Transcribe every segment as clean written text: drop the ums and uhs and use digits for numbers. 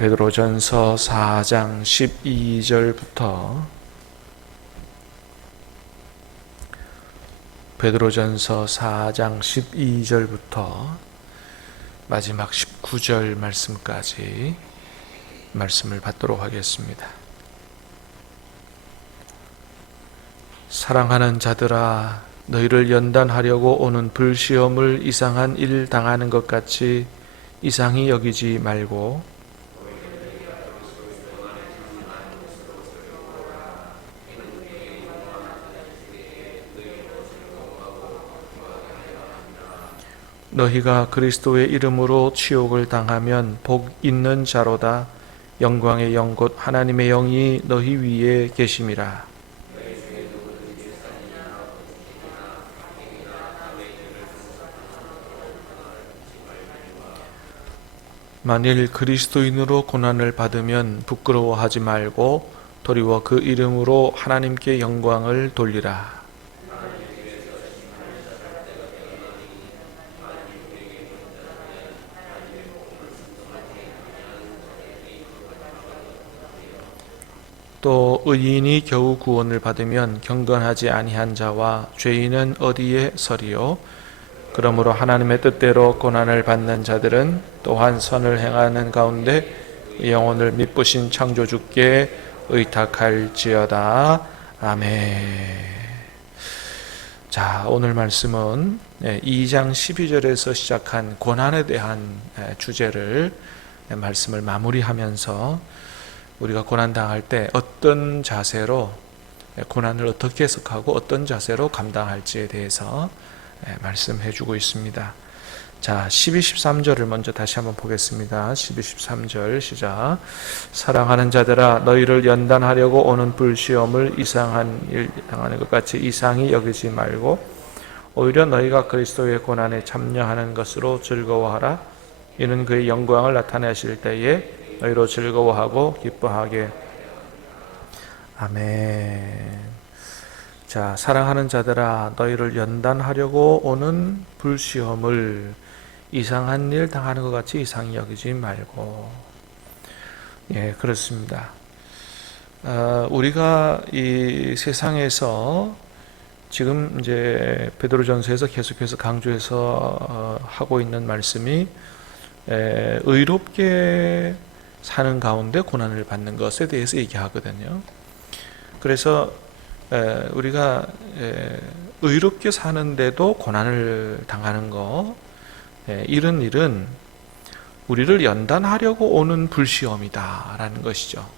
베드로전서 4장 12절부터 베드로전서 4장 12절부터 마지막 19절 말씀까지 말씀을 받도록 하겠습니다. 사랑하는 자들아, 너희를 연단하려고 오는 불시험을 이상한 일 당하는 것 같이 이상히 여기지 말고 너희가 그리스도의 이름으로 치욕을 당하면 복 있는 자로다. 영광의 영 곧 하나님의 영이 너희 위에 계심이라. 만일 그리스도인으로 고난을 받으면 부끄러워하지 말고 도리어 그 이름으로 하나님께 영광을 돌리라. 또 의인이 겨우 구원을 받으면 경건하지 아니한 자와 죄인은 어디에 서리요? 그러므로 하나님의 뜻대로 고난을 받는 자들은 또한 선을 행하는 가운데 영혼을 미쁘신 창조주께 의탁할지어다. 아멘. 자, 오늘 말씀은 2장 12절에서 시작한 고난에 대한 주제를 말씀을 마무리하면서 우리가 고난당할 때 어떤 자세로 고난을 어떻게 해석하고 어떤 자세로 감당할지에 대해서 말씀해 주고 있습니다. 자, 12, 13절을 먼저 다시 한번 보겠습니다. 12, 13절 시작. 사랑하는 자들아, 너희를 연단하려고 오는 불시험을 이상한 일 당하는 것 같이 이상히 여기지 말고 오히려 너희가 그리스도의 고난에 참여하는 것으로 즐거워하라. 이는 그의 영광을 나타내실 때에 너희로 즐거워하고 기뻐하게. 아멘. 자, 사랑하는 자들아, 너희를 연단하려고 오는 불시험을 이상한 일 당하는 것 같이 이상히 여기지 말고. 예, 그렇습니다. 우리가 이 세상에서 지금 이제 베드로전서에서 계속해서 강조해서 하고 있는 말씀이 의롭게 사는 가운데 고난을 받는 것에 대해서 얘기하거든요. 그래서 우리가 의롭게 사는데도 고난을 당하는 거, 이런 일은 우리를 연단하려고 오는 불시험이다라는 것이죠.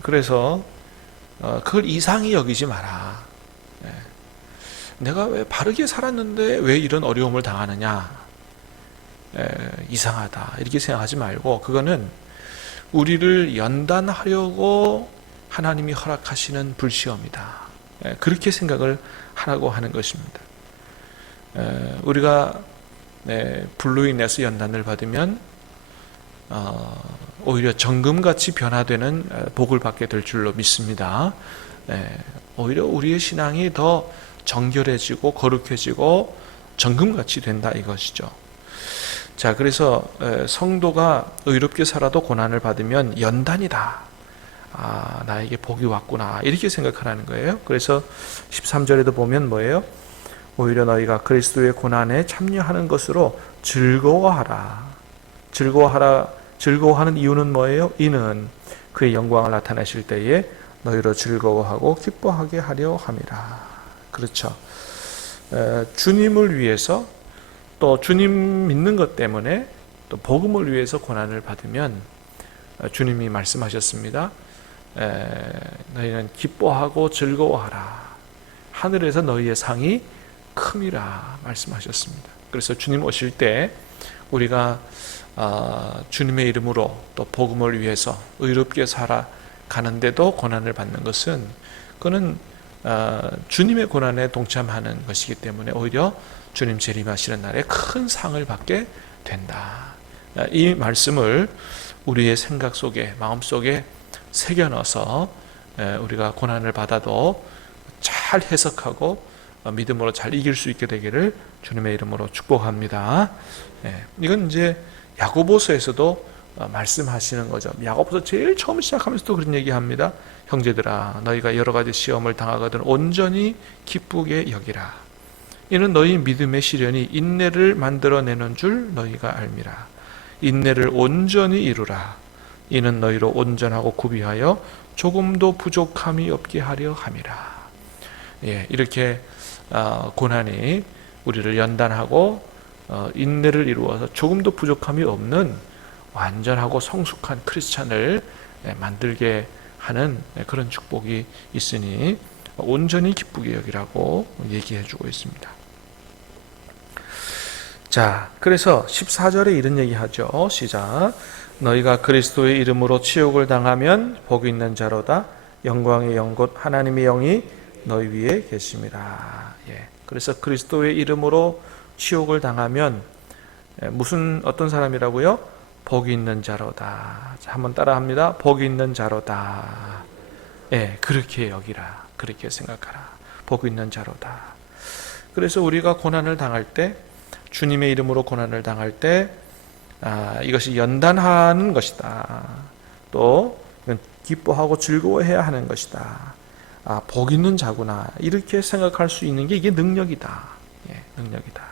그래서 그걸 이상히 여기지 마라. 내가 왜 바르게 살았는데 왜 이런 어려움을 당하느냐, 이상하다 이렇게 생각하지 말고, 그거는 우리를 연단하려고 하나님이 허락하시는 불시험이다, 그렇게 생각을 하라고 하는 것입니다. 우리가 불로 인해서 연단을 받으면 오히려 정금같이 변화되는 복을 받게 될 줄로 믿습니다. 오히려 우리의 신앙이 더 정결해지고 거룩해지고 정금같이 된다 이것이죠. 자, 그래서 성도가 의롭게 살아도 고난을 받으면 연단이다, 나에게 복이 왔구나, 이렇게 생각하라는 거예요. 그래서 13절에도 보면 뭐예요? 오히려 너희가 그리스도의 고난에 참여하는 것으로 즐거워하라. 즐거워하는 이유는 뭐예요? 이는 그의 영광을 나타내실 때에 너희로 즐거워하고 기뻐하게 하려 함이라. 그렇죠. 주님을 위해서, 또 주님 믿는 것 때문에, 또 복음을 위해서 고난을 받으면 주님이 말씀하셨습니다. 너희는 기뻐하고 즐거워하라. 하늘에서 너희의 상이 큼이라 말씀하셨습니다. 그래서 주님 오실 때 우리가 주님의 이름으로 또 복음을 위해서 의롭게 살아가는데도 고난을 받는 것은, 그는 주님의 고난에 동참하는 것이기 때문에 오히려 주님 재림하시는 날에 큰 상을 받게 된다. 이 말씀을 우리의 생각 속에, 마음 속에 새겨 넣어서 우리가 고난을 받아도 잘 해석하고 믿음으로 잘 이길 수 있게 되기를 주님의 이름으로 축복합니다. 이건 이제 야고보서에서도 말씀하시는 거죠. 야고보서 제일 처음 시작하면서도 그런 얘기합니다. 형제들아, 너희가 여러 가지 시험을 당하거든 온전히 기쁘게 여기라. 이는 너희 믿음의 시련이 인내를 만들어내는 줄 너희가 알미라. 인내를 온전히 이루라. 이는 너희로 온전하고 구비하여 조금도 부족함이 없게 하려 함이라. 이렇게 고난이 우리를 연단하고 인내를 이루어서 조금도 부족함이 없는 완전하고 성숙한 크리스찬을 만들게 하는 그런 축복이 있으니 온전히 기쁘게 여기라고 얘기해 주고 있습니다. 자, 그래서 14절에 이런 얘기하죠. 시작. 너희가 그리스도의 이름으로 치욕을 당하면 복이 있는 자로다. 영광의 영 곧 하나님의 영이 너희 위에 계심이라. 그래서 그리스도의 이름으로 치욕을 당하면 어떤 사람이라고요? 복이 있는 자로다. 자, 한번 따라합니다. 복이 있는 자로다. 그렇게 여기라. 그렇게 생각하라. 복이 있는 자로다. 그래서 우리가 고난을 당할 때, 주님의 이름으로 고난을 당할 때 이것이 연단하는 것이다. 또 기뻐하고 즐거워해야 하는 것이다. 복 있는 자구나. 이렇게 생각할 수 있는 게 이게 능력이다. 능력이다.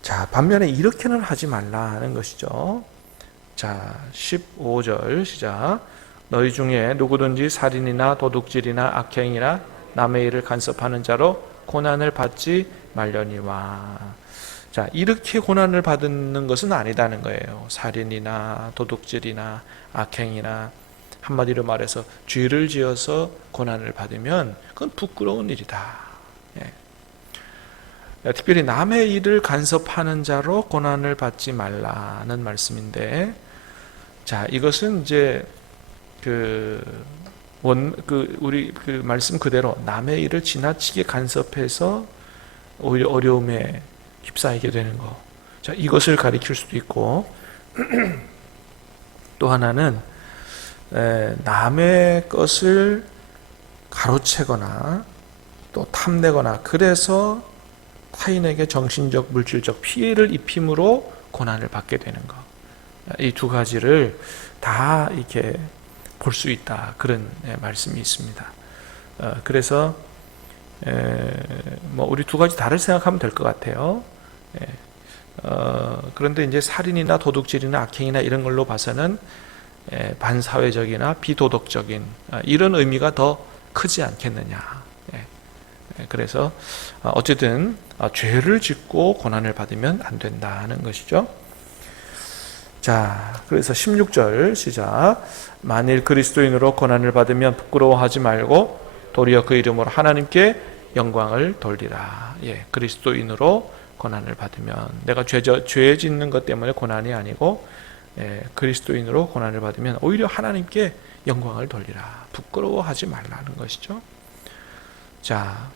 자, 반면에 이렇게는 하지 말라 하는 것이죠. 자, 15절 시작. 너희 중에 누구든지 살인이나 도둑질이나 악행이나 남의 일을 간섭하는 자로 고난을 받지 말려니와. 자, 이렇게 고난을 받는 것은 아니다는 거예요. 살인이나 도둑질이나 악행이나, 한마디로 말해서 죄를 지어서 고난을 받으면 그건 부끄러운 일이다. 특별히 남의 일을 간섭하는 자로 고난을 받지 말라는 말씀인데, 자, 이것은 이제 우리 말씀 그대로 남의 일을 지나치게 간섭해서 오히려 어려움에 휩싸이게 되는 거. 자, 이것을 가리킬 수도 있고, 또 하나는 남의 것을 가로채거나 또 탐내거나 그래서 타인에게 정신적, 물질적 피해를 입힘으로 고난을 받게 되는 것. 이 두 가지를 다 이렇게 볼 수 있다. 그런 말씀이 있습니다. 그래서 우리 두 가지 다를 생각하면 될 것 같아요. 그런데 이제 살인이나 도둑질이나 악행이나 이런 걸로 봐서는 반사회적이나 비도덕적인 이런 의미가 더 크지 않겠느냐. 그래서 어쨌든 죄를 짓고 고난을 받으면 안 된다는 것이죠. 자, 그래서 16절 시작. 만일 그리스도인으로 고난을 받으면 부끄러워하지 말고 도리어 그 이름으로 하나님께 영광을 돌리라. 그리스도인으로 고난을 받으면, 내가 죄 짓는 것 때문에 고난이 아니고 그리스도인으로 고난을 받으면 오히려 하나님께 영광을 돌리라. 부끄러워하지 말라는 것이죠. 자,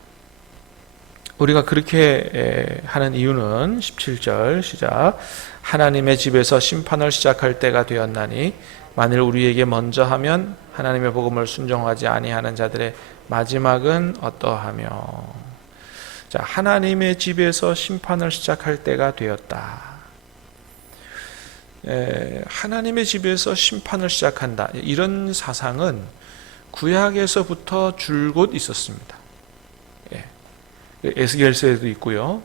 우리가 그렇게 하는 이유는 17절 시작. 하나님의 집에서 심판을 시작할 때가 되었나니 만일 우리에게 먼저 하면 하나님의 복음을 순종하지 아니하는 자들의 마지막은 어떠하며. 자, 하나님의 집에서 심판을 시작할 때가 되었다. 하나님의 집에서 심판을 시작한다. 이런 사상은 구약에서부터 줄곧 있었습니다. 에스겔서에도 있고요.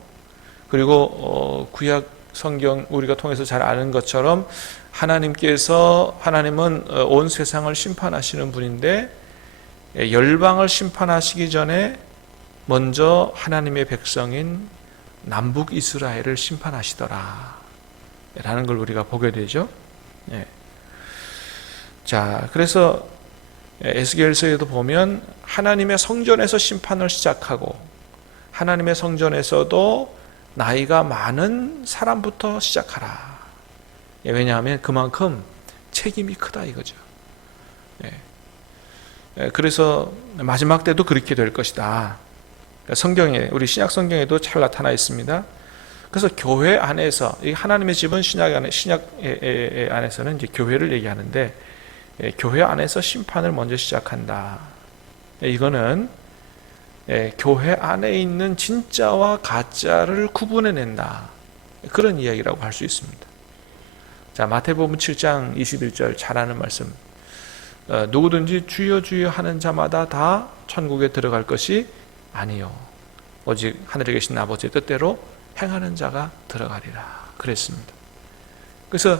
그리고 구약 성경 우리가 통해서 잘 아는 것처럼 하나님은 온 세상을 심판하시는 분인데, 열방을 심판하시기 전에 먼저 하나님의 백성인 남북 이스라엘을 심판하시더라 라는 걸 우리가 보게 되죠. 자, 그래서 에스겔서에도 보면 하나님의 성전에서 심판을 시작하고, 하나님의 성전에서도 나이가 많은 사람부터 시작하라. 왜냐하면 그만큼 책임이 크다 이거죠. 그래서 마지막 때도 그렇게 될 것이다. 성경에, 우리 신약 성경에도 잘 나타나 있습니다. 그래서 교회 안에서, 하나님의 집은 신약 안에서는 이제 교회를 얘기하는데, 교회 안에서 심판을 먼저 시작한다. 이거는 교회 안에 있는 진짜와 가짜를 구분해낸다. 그런 이야기라고 할 수 있습니다. 자, 마태복음 7장 21절 잘 아는 말씀. 누구든지 주여 주여 하는 자마다 다 천국에 들어갈 것이 아니요 오직 하늘에 계신 아버지의 뜻대로 행하는 자가 들어가리라 그랬습니다. 그래서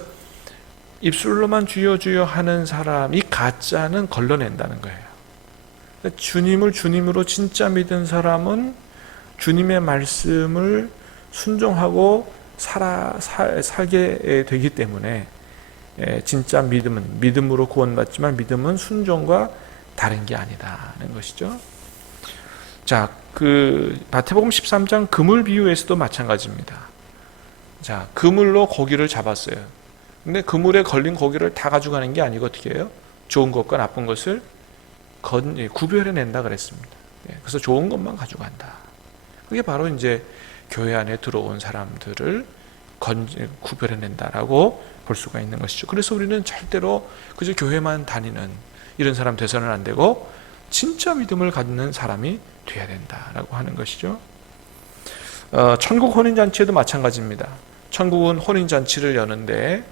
입술로만 주여 주여 하는 사람이 가짜는 걸러낸다는 거예요. 주님을 주님으로 진짜 믿은 사람은 주님의 말씀을 순종하고 살게 되기 때문에 진짜 믿음은 믿음으로 구원받지만 믿음은 순종과 다른 게 아니다는 것이죠. 자, 그 마태복음 13장 그물 비유에서도 마찬가지입니다. 자, 그물로 고기를 잡았어요. 근데 그물에 걸린 고기를 다 가져가는 게 아니고 어떻게 해요? 좋은 것과 나쁜 것을 구별해낸다 그랬습니다. 그래서 좋은 것만 가져간다. 그게 바로 이제 교회 안에 들어온 사람들을 구별해낸다라고 볼 수가 있는 것이죠. 그래서 우리는 절대로 그저 교회만 다니는 이런 사람 돼서는 안 되고 진짜 믿음을 갖는 사람이 돼야 된다라고 하는 것이죠. 천국 혼인잔치에도 마찬가지입니다. 천국은 혼인잔치를 여는데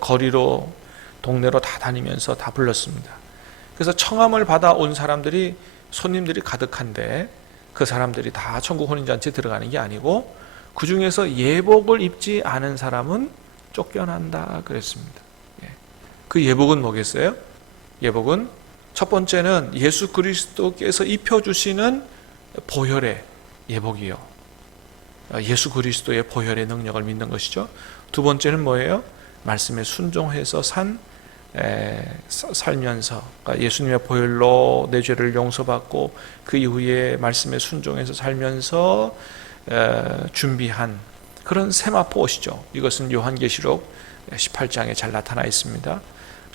거리로 동네로 다 다니면서 다 불렀습니다. 그래서 청함을 받아온 사람들이 손님들이 가득한데 그 사람들이 다 천국 혼인잔치에 들어가는 게 아니고 그 중에서 예복을 입지 않은 사람은 쫓겨난다 그랬습니다. 그 예복은 뭐겠어요? 예복은 첫 번째는 예수 그리스도께서 입혀주시는 보혈의 예복이요. 예수 그리스도의 보혈의 능력을 믿는 것이죠. 두 번째는 뭐예요? 말씀에 순종해서 살면서 그러니까 예수님의 보혈로 내 죄를 용서받고 그 이후에 말씀에 순종해서 살면서 준비한 그런 세마포 옷이죠. 이것은 요한계시록 18장에 잘 나타나 있습니다.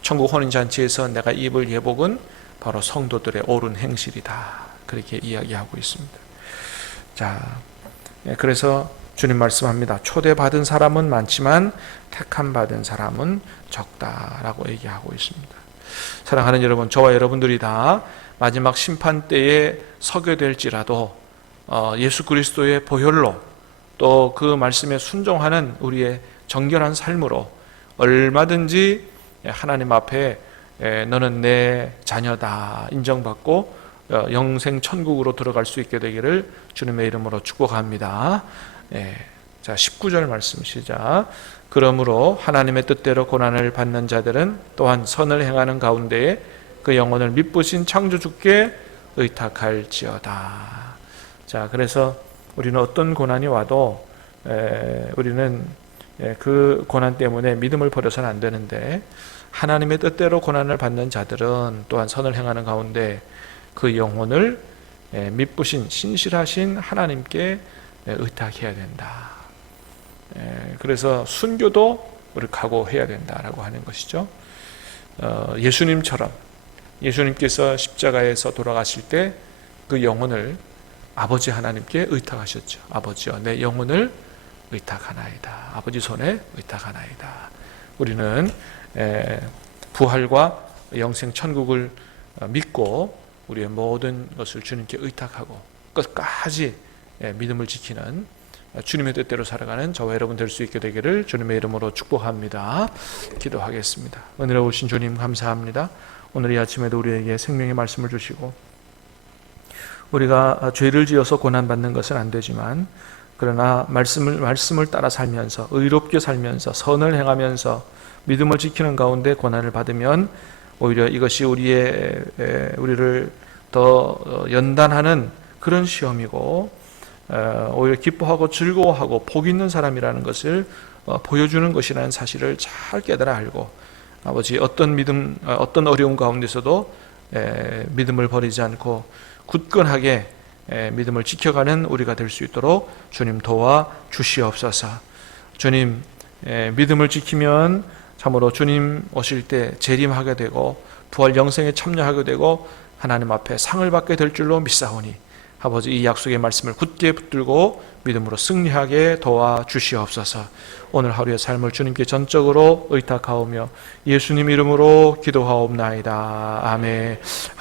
천국 혼인잔치에서 내가 입을 예복은 바로 성도들의 옳은 행실이다. 그렇게 이야기하고 있습니다. 자, 그래서 주님 말씀합니다. 초대받은 사람은 많지만 택함 받은 사람은 적다라고 얘기하고 있습니다. 사랑하는 여러분, 저와 여러분들이 다 마지막 심판 때에 서게 될지라도 예수 그리스도의 보혈로 또 그 말씀에 순종하는 우리의 정결한 삶으로 얼마든지 하나님 앞에 너는 내 자녀다 인정받고 영생 천국으로 들어갈 수 있게 되기를 주님의 이름으로 축복합니다. 자, 19절 말씀 시작. 그러므로 하나님의 뜻대로 고난을 받는 자들은 또한 선을 행하는 가운데에 그 영혼을 미쁘신 창조주께 의탁할지어다. 자, 그래서 우리는 어떤 고난이 와도 우리는 그 고난 때문에 믿음을 버려서는 안 되는데 하나님의 뜻대로 고난을 받는 자들은 또한 선을 행하는 가운데 그 영혼을 미쁘신 신실하신 하나님께 의탁해야 된다. 그래서 순교도 우리 각오해야 된다라고 하는 것이죠. 예수님처럼 예수님께서 십자가에서 돌아가실 때 그 영혼을 아버지 하나님께 의탁하셨죠. 아버지여 내 영혼을 의탁하나이다. 아버지 손에 의탁하나이다. 우리는 부활과 영생 천국을 믿고 우리의 모든 것을 주님께 의탁하고 끝까지 믿음을 지키는 주님의 뜻대로 살아가는 저와 여러분 될 수 있게 되기를 주님의 이름으로 축복합니다. 기도하겠습니다. 은혜로우신 주님 감사합니다. 오늘 이 아침에도 우리에게 생명의 말씀을 주시고 우리가 죄를 지어서 고난받는 것은 안 되지만 그러나 말씀을 따라 살면서 의롭게 살면서 선을 행하면서 믿음을 지키는 가운데 고난을 받으면 오히려 이것이 우리를 더 연단하는 그런 시험이고 오히려 기뻐하고 즐거워하고 복 있는 사람이라는 것을 보여주는 것이라는 사실을 잘 깨달아 알고 아버지 어떤 어려움 가운데서도 믿음을 버리지 않고 굳건하게 믿음을 지켜가는 우리가 될 수 있도록 주님 도와 주시옵소서. 주님 믿음을 지키면 참으로 주님 오실 때 재림하게 되고 부활 영생에 참여하게 되고 하나님 앞에 상을 받게 될 줄로 믿사오니 아버지 이 약속의 말씀을 굳게 붙들고 믿음으로 승리하게 도와주시옵소서. 오늘 하루의 삶을 주님께 전적으로 의탁하오며 예수님 이름으로 기도하옵나이다. 아멘.